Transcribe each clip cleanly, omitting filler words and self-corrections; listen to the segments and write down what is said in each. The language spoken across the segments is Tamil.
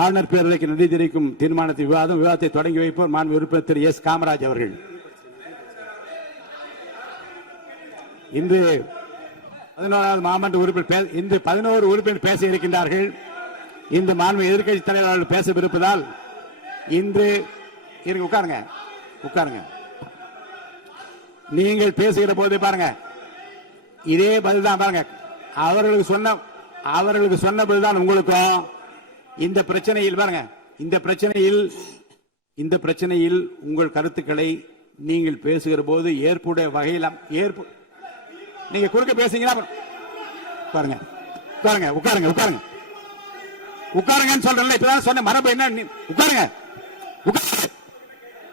ஆளுநர் பேரவைக்கு நன்றி தெரிவிக்கும் தீர்மானத்தை விவாதத்தை தொடங்கி வைப்போர் மாண்பு உறுப்பினர் திரு எஸ் காமராஜ் அவர்கள். இன்று 11வது மாமன்ற உறுப்பினர் இன்று 11 உறுப்பினர் பேச இருக்கின்றார்கள். இந்த மாண்பு எதிர்க்கட்சி தலைவர் அவர்கள் பேசவிருப்பதால் இன்று உட்காருங்க உட்காருங்க. நீங்கள் பேசுகிற போது பாருங்க, இதே பதில் தான் பாருங்க. அவர்களுக்கு சொன்ன பதில்தான் உங்களுக்கும். இந்த பிரச்சனையில் பாருங்க, இந்த பிரச்சனையில் உங்கள் கருத்துக்களை நீங்கள் பேசுகிற போது ஏற்புடைய வகையில் நீங்க குறுக்க பேசுறீங்கன்னா பாருங்க உட்காருங்க உட்காருங்க உட்காருங்க உட்காருங்கன்னு சொல்றேன். இப்பதான் சொன்ன மரபு என்ன? உட்காருங்க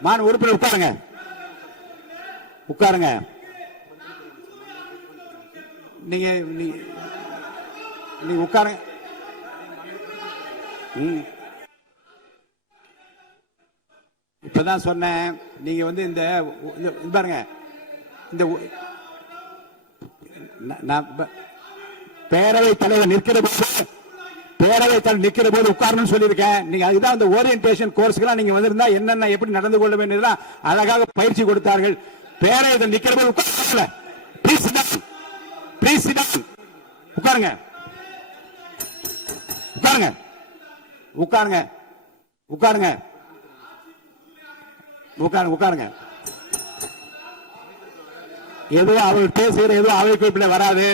மாநில உறுப்பினர் உட்காருங்க உட்காருங்க. நீங்க உட்காருங்க. இப்பதான் சொன்னேன். நீங்க இந்த பாருங்க, இந்த பேரவைத் தலைவர் நிற்கிற போது உட்காரணும்னு சொல்லியிருக்கேன். நீங்க அதுதான் அந்த ஓரியன்டேஷன் கோர்ஸ்க்கு நீங்க வந்திருந்தா என்னென்ன எப்படி நடந்து கொள்ள வேண்டியதுதான் அழகாக பயிற்சி கொடுத்தார்கள். பேரவையில் நிற்கிற போது உட்கார உட்காருங்க உட்காருங்க உட்காருங்க உட்காருங்க உட்காருங்க உட்காருங்க. எதுவும் அவர்கள் பேசுகிற எதுவும் அவை குறிப்பில் வராது.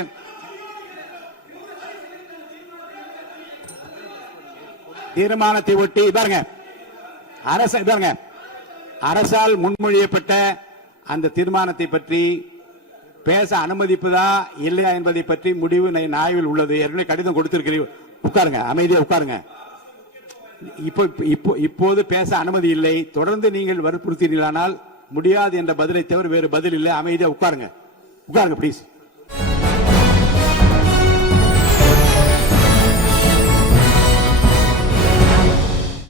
தீர்மானத்தை ஒட்டி பாருங்க, அரசால் முன்மொழியப்பட்ட அந்த தீர்மானத்தை பற்றி பேச அனுமதிப்பதா இல்லையா என்பதை பற்றி முடிவு ஆய்வில் உள்ளது. ஏற்கனவே கடிதம் கொடுத்திருக்கிறீர்கள். உட்காருங்க, அமைதியா உட்காருங்க. இப்போது பேச அனுமதி இல்லை. தொடர்ந்து நீங்கள் வற்புறுத்தீர்களானால் முடியாது என்ற பதிலை தவிர வேறு பதில் இல்லை. அமைதியா உட்காருங்க உட்காருங்க ப்ளீஸ்.